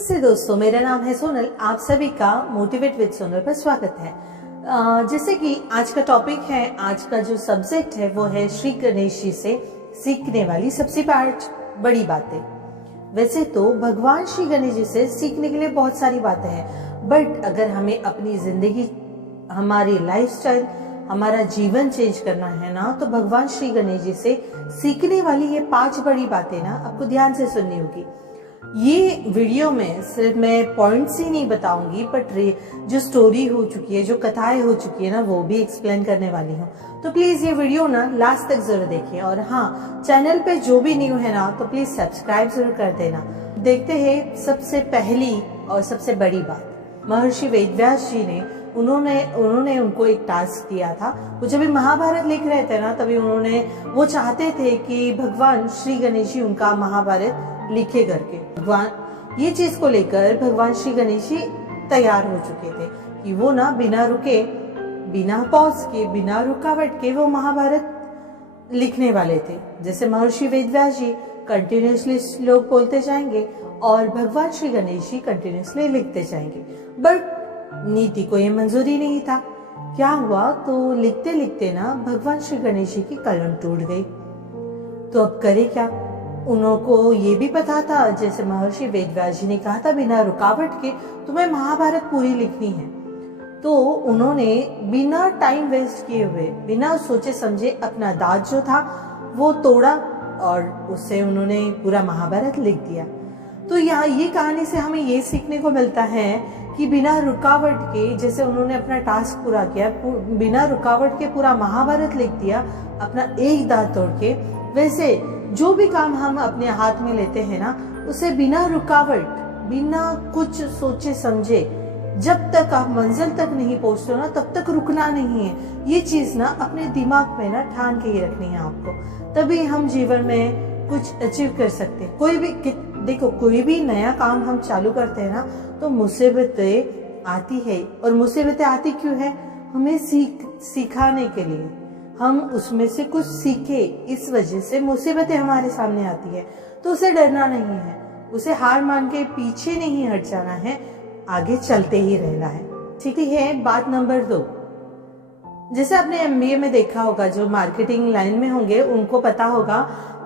से दोस्तों, मेरा नाम है सोनल। आप सभी का मोटिवेट विद सोनल पर स्वागत है। जैसे कि आज का टॉपिक है, आज का जो सब्जेक्ट है वो है श्री गणेश जी से सीखने वाली सबसे बड़ी बातें। वैसे तो भगवान श्री गणेश जी से सीखने के लिए बहुत सारी बातें हैं, बट अगर हमें अपनी जिंदगी, हमारी लाइफस्टाइल, हमारा जीवन चेंज करना है ना, तो भगवान श्री गणेश जी से सीखने वाली ये 5 बड़ी बातें ना आपको ध्यान से सुननी होगी। ये वीडियो में सिर्फ मैं पॉइंट्स ही नहीं बताऊंगी, बट जो स्टोरी हो चुकी है, जो कथाएं हो चुकी है ना, वो भी एक्सप्लेन करने वाली हूँ। तो प्लीज ये वीडियो ना लास्ट तक जरूर देखिए। और हाँ, चैनल पे जो भी न्यू है ना, तो प्लीज सब्सक्राइब जरूर कर देना। देखते हैं सबसे पहली और सबसे बड़ी बात। महर्षि वेदव्यास जी ने उन्होंने उनको एक टास्क दिया था। वो जब भी महाभारत लिख रहे थे ना, तभी वो चाहते थे कि भगवान श्री गणेश जी उनका महाभारत लिखे करके। भगवान ये चीज को लेकर भगवान श्री गणेश जी तैयार हो चुके थे कि वो ना बिना रुके, बिना पॉज के, बिना रुकावट के वो महाभारत लिखने वाले थे। जैसे महर्षि वेदव्यास जी कंटिन्यूसली श्लोक बोलते जाएंगे और भगवान श्री गणेश जी कंटिन्यूसली लिखते जाएंगे, बट नीति को ये मंजूरी नहीं था। क्या हुआ, तो लिखते लिखते ना भगवान श्री गणेश जी की कलम टूट गई। तो अब करे क्या? उनको ये भी पता था, जैसे महर्षि वेदव्यास जी ने कहा था, बिना रुकावट के तुम्हें महाभारत पूरी लिखनी है। तो उन्होंने बिना टाइम वेस्ट किए हुए, बिना सोचे समझे अपना दांत जो था वो तोड़ा और उससे उन्होंने पूरा महाभारत लिख दिया। तो यहाँ ये कहानी से हमें ये सीखने को मिलता है कि बिना रुकावट के, जैसे उन्होंने अपना टास्क पूरा किया, बिना रुकावट के पूरा महाभारत लिख दिया अपना एक दांत तोड़ के, वैसे जो भी काम हम अपने हाथ में लेते हैं ना, उसे बिना रुकावट, बिना कुछ सोचे समझे, जब तक आप मंजिल तक नहीं पहुंचते हो ना, तब तक रुकना नहीं है। ये चीज ना अपने दिमाग में ना ठान के ही रखनी है आपको, तभी हम जीवन में कुछ अचीव कर सकते हैं। देखो, कोई भी नया काम हम चालू करते हैं ना, तो मुसीबतें आती है। और मुसीबतें आती क्यों है? हमें सिखाने के लिए, हम उसमें से कुछ सीखे, इस वजह से मुसीबतें हमारे सामने आती है। तो उसे डरना नहीं है, उसे हार मान के पीछे नहीं हट जाना है, आगे चलते ही रहना है। ठीक है। बात नंबर 2, जैसे आपने MBA में देखा होगा, जो मार्केटिंग लाइन में होंगे उनको पता होगा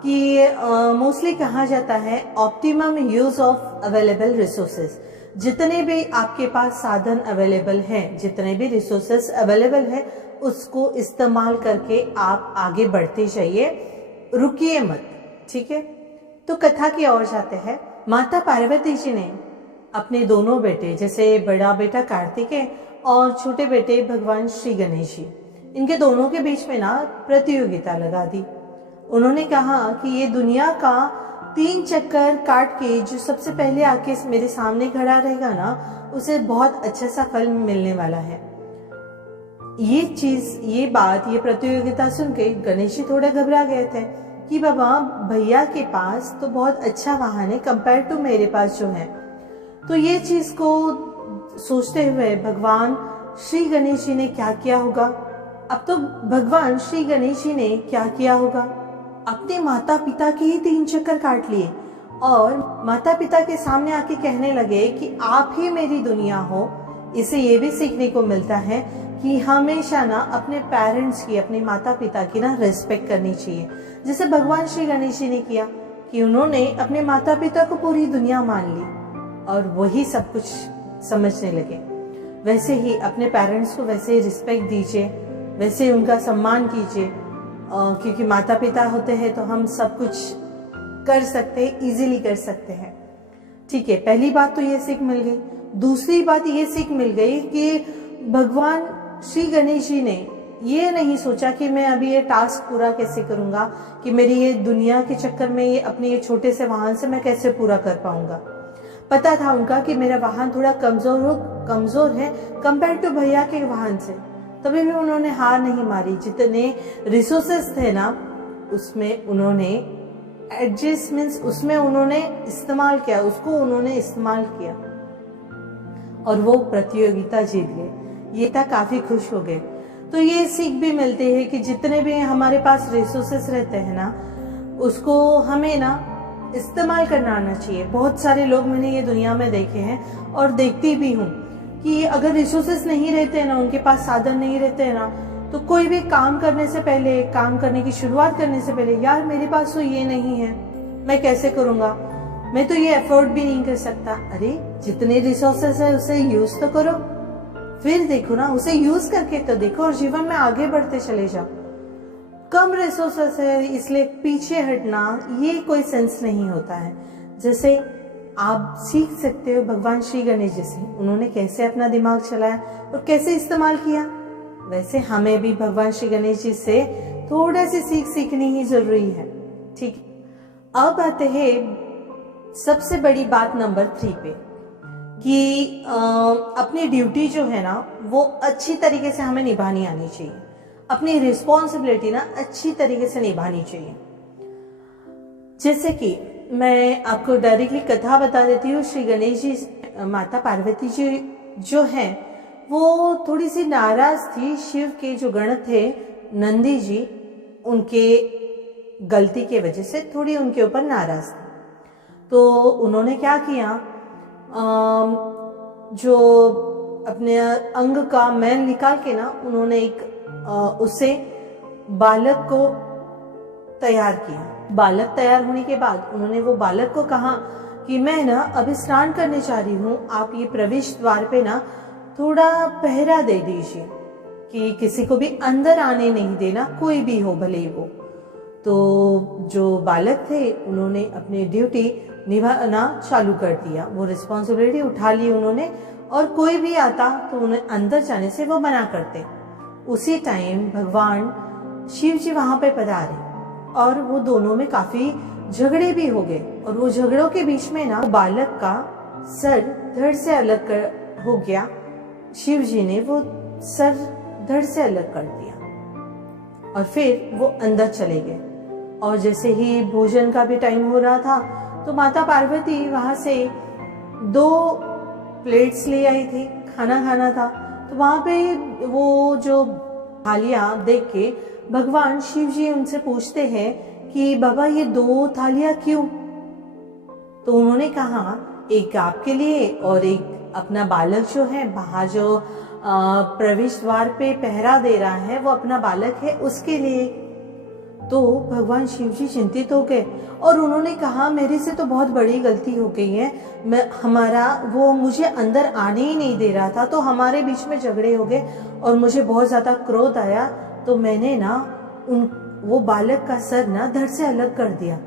कि मोस्टली कहा जाता है optimum use of available resources. जितने भी आपके पास साधन अवेलेबल हैं, जितने भी रिसोर्सेज अवेलेबल हैं, उसको इस्तेमाल करके आप आगे बढ़ते जाइए, रुकिए मत। ठीक है। तो कथा की ओर जाते हैं। माता पार्वती जी ने अपने दोनों बेटे, जैसे बड़ा बेटा कार्तिकेय और छोटे बेटे भगवान श्री गणेश जी, इनके दोनों के बीच में ना प्रतियोगिता लगा दी। उन्होंने कहा कि ये दुनिया का 3 चक्कर काट के जो सबसे पहले आके मेरे सामने खड़ा रहेगा ना, उसे बहुत अच्छा सा फल मिलने वाला है। ये प्रतियोगिता सुन के गणेश जी थोड़े घबरा गए थे कि बाबा, भैया के पास तो बहुत अच्छा वाहन है कंपेयर टू मेरे पास जो है। तो ये चीज को सोचते हुए भगवान श्री गणेश जी ने क्या किया होगा? अब तो भगवान श्री गणेश जी ने क्या किया होगा? अपने माता पिता के ही 3 चक्कर काट लिए और माता पिता के सामने आके कहने लगे कि आप ही मेरी दुनिया हो। इसे ये भी सीखने को मिलता है कि हमेशा ना अपने पेरेंट्स की, अपने माता पिता की ना रिस्पेक्ट करनी चाहिए, जैसे भगवान श्री गणेश जी ने किया कि उन्होंने अपने माता पिता को पूरी दुनिया मान ली और वही सब कुछ समझने लगे। वैसे ही अपने पेरेंट्स को वैसे ही रिस्पेक्ट दीजिए, वैसे उनका सम्मान कीजिए, क्योंकि माता पिता होते हैं तो हम सब कुछ कर सकते हैं, इजीली कर सकते हैं। ठीक है। पहली बात तो ये सीख मिल गई। दूसरी बात ये सीख मिल गई कि भगवान श्री गणेश जी ने ये नहीं सोचा कि मैं अभी ये टास्क पूरा कैसे करूंगा, कि मेरी ये दुनिया के चक्कर में ये अपने ये छोटे से वाहन से मैं कैसे पूरा कर पाऊंगा। पता था उनका कि मेरा वाहन थोड़ा कमजोर है कंपेयर टू भैया के वाहन से, तभी भी उन्होंने हार नहीं मारी। जितने रिसोर्सेस थे ना, उसमें उन्होंने एडजस्टमेंट्स, उसमें उन्होंने इस्तेमाल किया, उसको उन्होंने इस्तेमाल किया और वो प्रतियोगिता जीत गए। ये था, काफी खुश हो गए। तो ये सीख भी मिलती है कि जितने भी हमारे पास रिसोर्सेस रहते हैं ना, उसको हमें ना इस्तेमाल करना आना चाहिए। बहुत सारे लोग मैंने ये दुनिया में देखे हैं और देखती भी हूँ कि अगर रिसोर्सेस नहीं रहते हैं ना, उनके पास साधन नहीं रहते हैं ना, तो कोई भी काम करने से पहले, काम करने की शुरुआत करने से पहले, यार मेरे पास तो ये नहीं है, मैं कैसे करूँगा, मैं तो ये अफोर्ड भी नहीं कर सकता। अरे जितने रिसोर्सेस है उसे यूज तो करो, फिर देखो ना, उसे यूज करके तो देखो और जीवन में आगे बढ़ते चले जाओ। कम रिसोर्सेस है इसलिए पीछे हटना, ये कोई सेंस नहीं होता है। जैसे आप सीख सकते हो भगवान श्री गणेश जी से, उन्होंने कैसे अपना दिमाग चलाया और कैसे इस्तेमाल किया, वैसे हमें भी भगवान श्री गणेश जी से थोड़ा सी सीखनी ही जरूरी है। ठीक, अब आते हैं सबसे बड़ी बात नंबर 3 पे कि अपनी ड्यूटी जो है ना वो अच्छी तरीके से हमें निभानी आनी चाहिए, अपनी रिस्पॉन्सिबिलिटी ना अच्छी तरीके से निभानी चाहिए। जैसे कि मैं आपको डायरेक्टली कथा बता देती हूँ। श्री गणेश जी, माता पार्वती जी जो है वो थोड़ी सी नाराज थी। शिव के जो गण थे नंदी जी, उनके गलती के वजह से थोड़ी उनके ऊपर नाराज थी। तो उन्होंने क्या किया, जो अपने अंग का मैल निकाल के ना उन्होंने एक उससे बालक को तैयार किया। बालक तैयार होने के बाद उन्होंने वो बालक को कहा कि मैं ना अभी स्नान करने जा रही हूँ, आप ये प्रवेश द्वार पे ना थोड़ा पहरा दे दीजिए कि किसी को भी अंदर आने नहीं देना, कोई भी हो भले ही वो। तो जो बालक थे उन्होंने अपनी ड्यूटी निभाना चालू कर दिया, वो रिस्पॉन्सिबिलिटी उठा ली उन्होंने, और कोई भी आता तो उन्हें अंदर जाने से वो मना करते। उसी टाइम भगवान शिव जी वहां पे पधारे और वो दोनों में काफी झगड़े भी हो गए, और वो झगड़ों के बीच में ना बालक का सर धड़ से अलग हो गया। शिव जी ने वो सर धड़ से अलग कर दिया और फिर वो अंदर चले गए। और जैसे ही भोजन का भी टाइम हो रहा था तो माता पार्वती वहां से 2 प्लेट्स ले आई थी, खाना खाना था। तो वहां पे वो जो थालियां देख के भगवान शिव जी उनसे पूछते हैं कि बाबा ये 2 थालियां क्यों? तो उन्होंने कहा एक आपके लिए और एक अपना बालक जो है बाहर जो प्रवेश द्वार पे पहरा दे रहा है वो अपना बालक है, उसके लिए। तो भगवान शिव जी चिंतित हो गए और उन्होंने कहा मेरे से तो बहुत बड़ी गलती हो गई है, वो मुझे अंदर आने ही नहीं दे रहा था, तो हमारे बीच में झगड़े हो गए और मुझे बहुत ज्यादा क्रोध आया, तो मैंने ना वो बालक का सर ना धड़ से अलग कर दिया।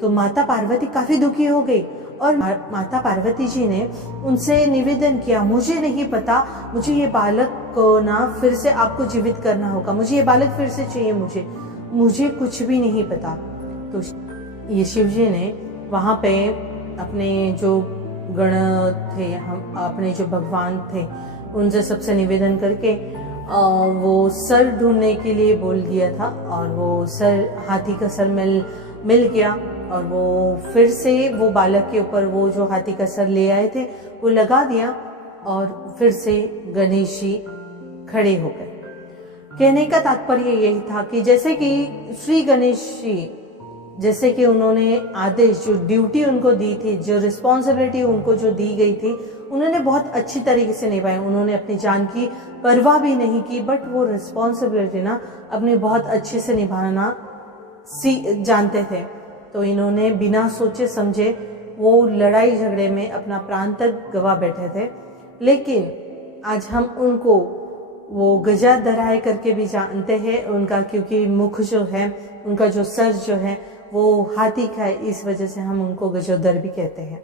तो माता पार्वती काफी दुखी हो गई और माता पार्वती जी ने उनसे निवेदन किया, मुझे नहीं पता, मुझे ये बालक को ना फिर से आपको जीवित करना होगा, मुझे ये बालक फिर से चाहिए, मुझे कुछ भी नहीं पता। तो ये शिव जी ने वहां पे अपने जो गण थे, हम अपने जो भगवान थे, उनसे सबसे निवेदन करके वो सर ढूंढने के लिए बोल दिया था, और वो सर, हाथी का सर मिल गया, और वो फिर से वो बालक के ऊपर वो जो हाथी का सर ले आए थे वो लगा दिया, और फिर से गणेश जी खड़े हो गए। कहने का तात्पर्य यही था कि जैसे कि श्री गणेश जी, जैसे कि उन्होंने आदेश, जो ड्यूटी उनको दी थी, जो रिस्पॉन्सिबिलिटी उनको जो दी गई थी, उन्होंने बहुत अच्छी तरीके से निभाई। उन्होंने अपनी जान की परवाह भी नहीं की, बट वो रिस्पॉन्सिबिलिटी ना अपनी बहुत अच्छे से निभाना जानते थे। तो इन्होंने बिना सोचे समझे वो लड़ाई झगड़े में अपना प्राण तक गवा बैठे थे। लेकिन आज हम उनको वो गजाधराय करके भी जानते हैं उनका, क्योंकि मुख जो है, उनका जो सर जो है वो हाथी का है, इस वजह से हम उनको गजोदर भी कहते हैं।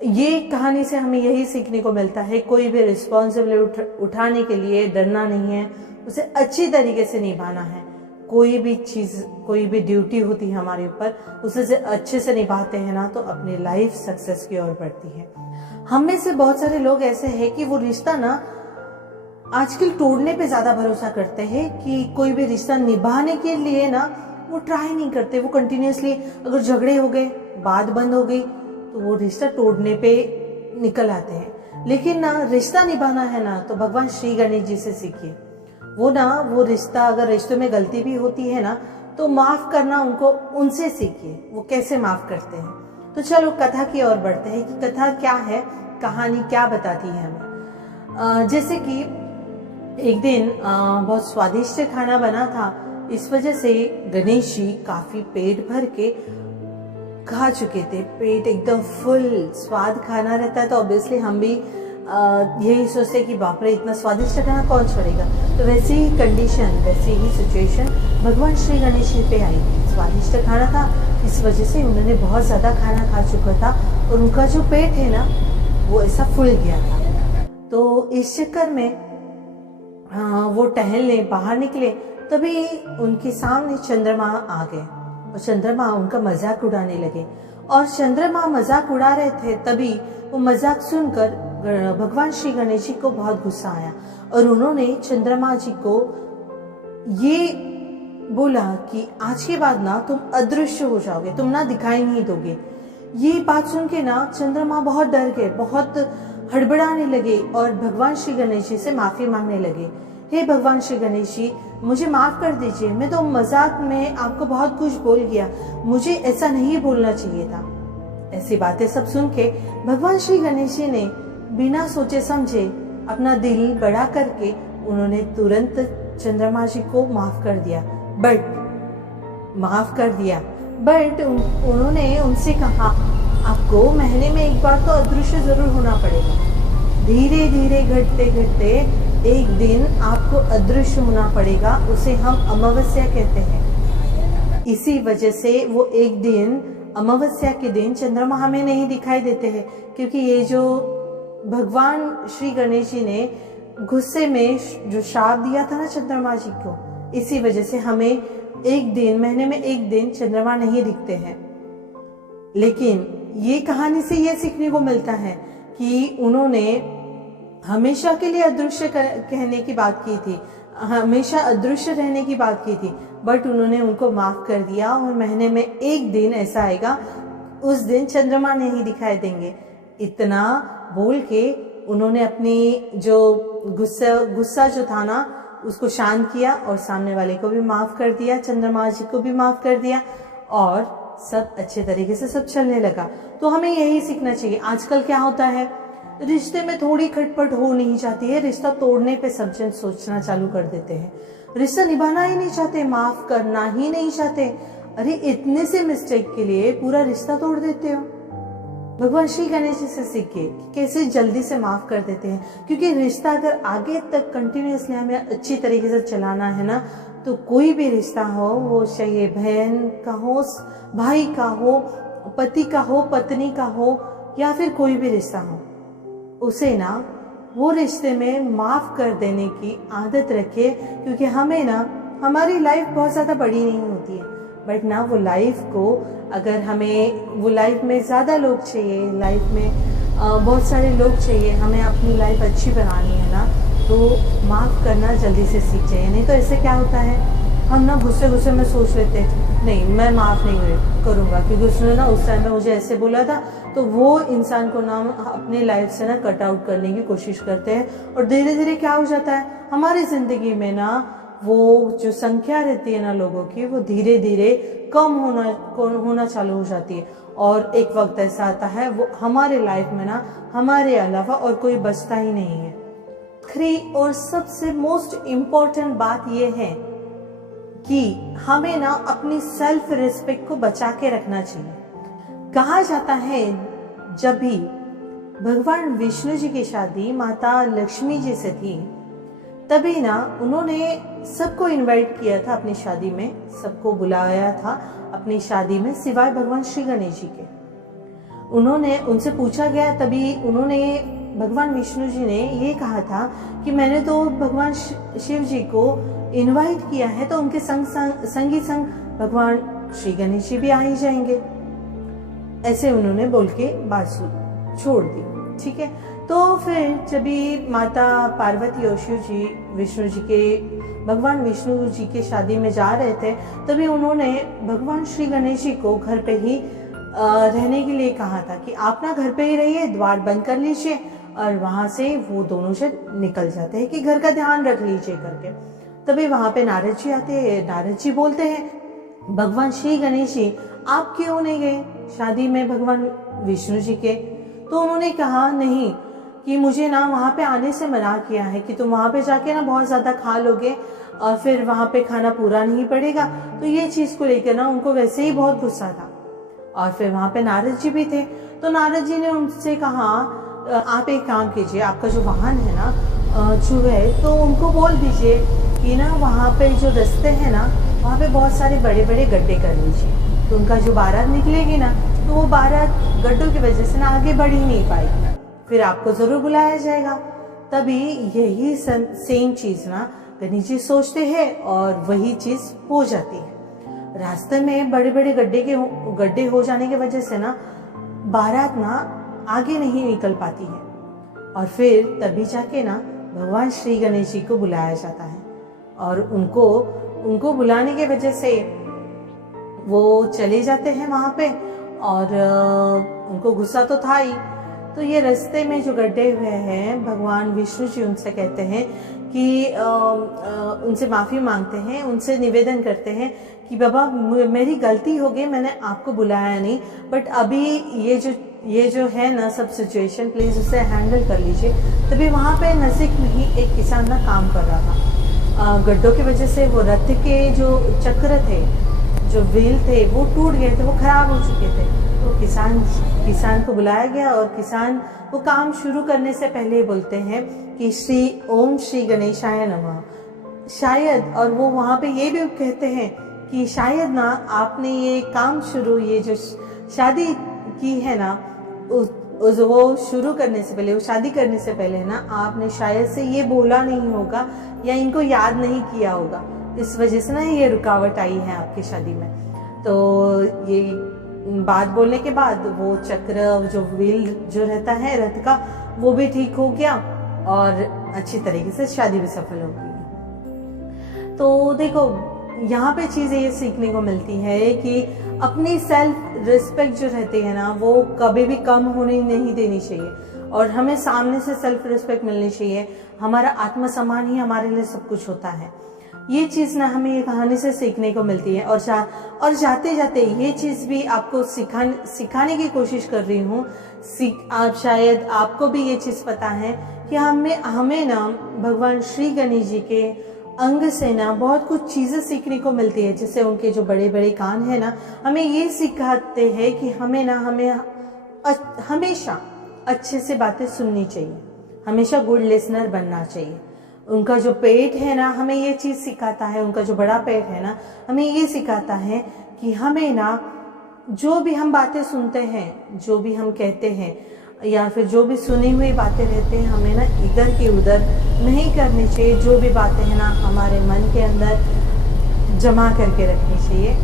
ये कहानी से हमें यही सीखने को मिलता है, कोई भी रिस्पॉन्सिबिलिटी उठाने के लिए डरना नहीं है, उसे अच्छी तरीके से निभाना है। कोई भी चीज, कोई भी ड्यूटी होती है हमारे ऊपर, उसे अच्छे से निभाते हैं ना तो अपनी लाइफ सक्सेस की ओर बढ़ती है। हम में से बहुत सारे लोग ऐसे हैं कि वो रिश्ता ना आजकल तोड़ने पे ज्यादा भरोसा करते हैं, कि कोई भी रिश्ता निभाने के लिए ना वो ट्राई नहीं करते। वो कंटिन्यूसली, अगर झगड़े हो गए, बात बंद हो गई, तो वो रिश्ता तोड़ने पे निकल आते हैं। लेकिन ना रिश्ता निभाना है ना तो भगवान श्री गणेश जी से सीखिए। वो रिश्ता, अगर रिश्तों में गलती भी होती है ना तो माफ करना उनको उनसे सीखिए, वो कैसे माफ करते हैं। तो चलो कथा की ओर बढ़ते हैं कि कथा क्या है, कहानी क्या बताती है हमें। जैसे कि एक दिन बहुत स्वादिष्ट खाना बना था, इस वजह से गणेश जी काफी पेट भर के खा चुके थे। पेट एकदम फुल, स्वाद खाना रहता है तो ऑब्वियसली हम भी यही सोचते कि बाप रे इतना स्वादिष्ट खाना कौन छोड़ेगा। तो वैसी ही कंडीशन, वैसी ही सिचुएशन भगवान श्री गणेश जी पे आई थी। स्वादिष्ट खाना था, इस वजह से उन्होंने बहुत ज़्यादा खाना खा चुका था और उनका जो पेट है ना वो ऐसा फूल गया था। तो इस चक्कर में वो टहलने बाहर निकले, तभी उनके सामने चंद्रमा आ गए और चंद्रमा उनका मजाक उड़ाने लगे। और चंद्रमा मजाक उड़ा रहे थे, तभी वो मजाक सुनकर भगवान श्री गणेश जी को बहुत गुस्सा आया और उन्होंने चंद्रमा जी को ये बोला कि आज के बाद ना तुम अदृश्य हो जाओगे, तुम ना दिखाई नहीं दोगे। ये बात सुन के ना चंद्रमा बहुत डर गए, बहुत हड़बड़ाने लगे और भगवान श्री गणेश जी से माफी मांगने लगे। हे भगवान श्री गणेश जी, मुझे माफ कर दीजिए, मैं तो मजाक में आपको बहुत कुछ बोल गया, मुझे ऐसा नहीं बोलना चाहिए था। ऐसी बातें सब सुन के भगवान श्री गणेश जी ने बिना सोचे समझे अपना दिल बड़ा करके उन्होंने तुरंत चंद्रमा जी को माफ कर दिया। बट उन्होंने उनसे कहा, आपको महीने में एक बार तो अदृश्य जरूर होना पड़ेगा। धीरे धीरे घटते घटते एक दिन आपको अदृश्य होना पड़ेगा, उसे हम अमावस्या कहते हैं। इसी वजह से वो एक दिन, अमावस्या के दिन चंद्रमा हमें नहीं दिखाई देते हैं, क्योंकि ये जो भगवान श्री गणेश जी ने गुस्से में जो श्राप दिया था ना चंद्रमा जी को, इसी वजह से हमें एक दिन, महीने में एक दिन चंद्रमा नहीं दिखते हैं। लेकिन ये कहानी से ये सीखने को मिलता है कि उन्होंने हमेशा के लिए अदृश्य कहने की बात की थी, हमेशा अदृश्य रहने की बात की थी, बट उन्होंने उनको माफ कर दिया और महीने में एक दिन ऐसा आएगा, उस दिन चंद्रमा नहीं दिखाई देंगे। इतना बोल के उन्होंने अपनी जो गुस्सा जो था ना उसको शांत किया और सामने वाले को भी माफ कर दिया, चंद्रमा जी को भी माफ कर दिया और सब अच्छे तरीके से सब चलने लगा। तो हमें यही सीखना चाहिए। आजकल क्या होता है, रिश्ते में थोड़ी खटपट हो नहीं जाती है, रिश्ता तोड़ने पे सब जन सोचना चालू कर देते हैं, रिश्ता निभाना ही नहीं चाहते, माफ करना ही नहीं चाहते। अरे इतने से मिस्टेक के लिए पूरा रिश्ता तोड़ देते हो। भगवान श्री गणेश जी से सीखिए कि कैसे जल्दी से माफ कर देते हैं, क्योंकि रिश्ता अगर आगे तक कंटिन्यूअसली हमें अच्छी तरीके से चलाना है ना, तो कोई भी रिश्ता हो, वो चाहे बहन का हो, भाई का हो, पति का हो, पत्नी का हो, या फिर कोई भी रिश्ता हो, उसे ना वो रिश्ते में माफ कर देने की आदत रखे। क्योंकि हमें ना, हमारी लाइफ बहुत ज़्यादा बड़ी नहीं होती है, बट ना वो लाइफ को, अगर हमें वो लाइफ में ज़्यादा लोग चाहिए, लाइफ में बहुत सारे लोग चाहिए, हमें अपनी लाइफ अच्छी बनानी है ना, तो माफ़ करना जल्दी से सीख जाइए। नहीं तो ऐसे क्या होता है, हम ना गुस्से में सोच लेते हैं नहीं मैं माफ़ नहीं करूँगा, क्योंकि उसने ना उस टाइम में मुझे ऐसे बोला था, तो वो इंसान को ना अपने लाइफ से ना कट आउट करने की कोशिश करते हैं। और धीरे धीरे क्या हो जाता है, हमारी ज़िंदगी में ना वो जो संख्या रहती है ना लोगों की, वो धीरे धीरे कम होना चालू हो जाती है। और एक वक्त ऐसा आता है, वो हमारे लाइफ में ना हमारे अलावा और कोई बचता ही नहीं है। आखिरी और सबसे मोस्ट इम्पोर्टेंट बात यह है कि हमें ना अपनी सेल्फ रिस्पेक्ट को बचा के रखना चाहिए। कहा जाता है जब भी भगवान विष्णु जी की शादी माता लक्ष्मी जी से थी, तभी ना उन्होंने सबको इनवाइट किया था अपनी शादी में, सबको बुलाया था अपनी शादी में सिवाय भगवान श्री गणेश जी के। उन्होंने उनसे पूछा गया, तभी उन्होंने, भगवान विष्णु जी ने ये कहा था कि मैंने तो भगवान शिव जी को इनवाइट किया है, तो उनके संगी संग भगवान श्री गणेश जी भी आ ही जाएंगे। ऐसे उन्होंने बोल के बात छोड़ दी। ठीक है, तो फिर जब भी माता पार्वती और शिव जी विष्णु जी के, भगवान विष्णु जी के शादी में जा रहे थे, तभी उन्होंने भगवान श्री गणेश जी को घर पे ही रहने के लिए कहा था कि आप ना घर पे ही रहिए, द्वार बंद कर लीजिए, और वहां से वो दोनों से निकल जाते हैं कि घर का ध्यान रख लीजिए करके। तभी वहां पे नारद जी आते हैं। नारद जी बोलते हैं भगवान श्री गणेश जी आप क्यों नहीं गए शादी में भगवान विष्णु जी के? तो उन्होंने कहा नहीं, कि मुझे ना वहाँ पे आने से मना किया है कि तुम वहाँ पे जाके ना बहुत ज़्यादा खा लोगे और फिर वहाँ पे खाना पूरा नहीं पड़ेगा। तो ये चीज़ को लेकर ना उनको वैसे ही बहुत गुस्सा था। और फिर वहाँ पे नारद जी भी थे, तो नारद जी ने उनसे कहा आप एक काम कीजिए, आपका जो वाहन है ना जो है, तो उनको बोल दीजिए कि ना वहाँ पे जो रास्ते हैं ना वहाँ पे बहुत सारे बड़े बड़े गड्ढे कर लीजिए। तो उनका जो बारात निकलेगी ना, तो वो बारात गड्ढों की वजह से ना आगे बढ़ ही नहीं पाएगी, फिर आपको ज़रूर बुलाया जाएगा। तभी यही सेम चीज़ ना गणेश जी सोचते हैं और वही चीज़ हो जाती है। रास्ते में बड़े बड़े गड्ढे हो जाने की वजह से ना बारात ना आगे नहीं निकल पाती है, और फिर तभी जाके ना भगवान श्री गणेश जी को बुलाया जाता है। और उनको बुलाने की वजह से वो चले जाते हैं वहाँ पे, और उनको गुस्सा तो था ही। तो ये रास्ते में जो गड्ढे हुए हैं, भगवान विष्णु जी उनसे कहते हैं कि उनसे माफ़ी मांगते हैं, उनसे निवेदन करते हैं कि बाबा मेरी गलती हो गई, मैंने आपको बुलाया नहीं, बट अभी ये जो है ना सब सिचुएशन, प्लीज़ उसे हैंडल कर लीजिए। तभी वहाँ पे नज़दीक में ही एक किसान ना काम कर रहा था। गड्ढों की वजह से वो रथ के जो चक्र थे, जो व्हील थे, वो टूट गए थे, वो खराब हो चुके थे। तो किसान को बुलाया गया, और किसान वो काम शुरू करने से पहले बोलते हैं कि ओम श्री गणेशाय नमः। शायद, और वो वहाँ पे ये भी कहते हैं कि शायद ना आपने ये काम शुरू, ये जो शादी की है ना, वो शुरू करने से पहले, वो शादी करने से पहले ना आपने शायद से ये बोला नहीं होगा या इनको याद नहीं किया होगा, इस वजह से ना ये रुकावट आई है आपकी शादी में। तो ये बात बोलने के बाद वो चक्र, जो व्हील जो रहता है रथ का, वो भी ठीक हो गया और अच्छी तरीके से शादी भी सफल हो गई। तो देखो यहाँ पे चीज़ें ये सीखने को मिलती है कि अपनी सेल्फ रिस्पेक्ट जो रहती है ना, वो कभी भी कम होने नहीं देनी चाहिए, और हमें सामने से सेल्फ रिस्पेक्ट मिलनी चाहिए। हमारा आत्मसम्मान ही हमारे लिए सब कुछ होता है। ये चीज़ ना हमें ये कहानी से सीखने को मिलती है। और जाते जाते ये चीज़ भी आपको सिखाने की कोशिश कर रही हूँ। आप शायद आपको भी ये चीज़ पता है कि हमें ना भगवान श्री गणेश जी के अंग से ना बहुत कुछ चीज़ें सीखने को मिलती है। जैसे उनके जो बड़े बड़े कान है ना, हमें ये सिखाते हैं कि हमें हमेशा अच्छे से बातें सुननी चाहिए, हमेशा गुड लिसनर बनना चाहिए। उनका जो पेट है ना, हमें ये चीज़ सिखाता है, उनका जो बड़ा पेट है ना, हमें ये सिखाता है कि हमें ना जो भी हम बातें सुनते हैं, जो भी हम कहते हैं, या फिर जो भी सुनी हुई बातें रहते हैं, हमें ना इधर की उधर नहीं करनी चाहिए। जो भी बातें हैं ना हमारे मन के अंदर जमा करके रखनी चाहिए,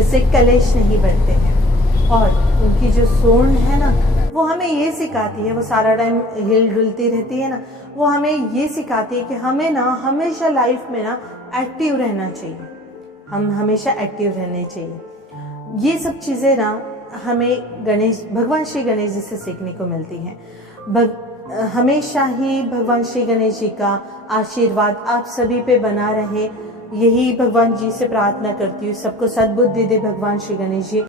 इससे कलेश नहीं बढ़ते हैं। और उनकी जो सूंड है ना, वो हमें ये सिखाती है, वो सारा टाइम हिल डुलती रहती है ना, वो हमें ये सिखाती है कि हमें ना हमेशा लाइफ में ना एक्टिव रहना चाहिए, हम हमेशा एक्टिव रहने चाहिए। ये सब चीज़ें ना हमें भगवान श्री गणेश जी से सीखने को मिलती हैं। हमेशा ही भगवान श्री गणेश जी का आशीर्वाद आप सभी पे बना रहे, यही भगवान जी से प्रार्थना करती हूँ। सबको सद्बुद्धि दे भगवान श्री गणेश जी।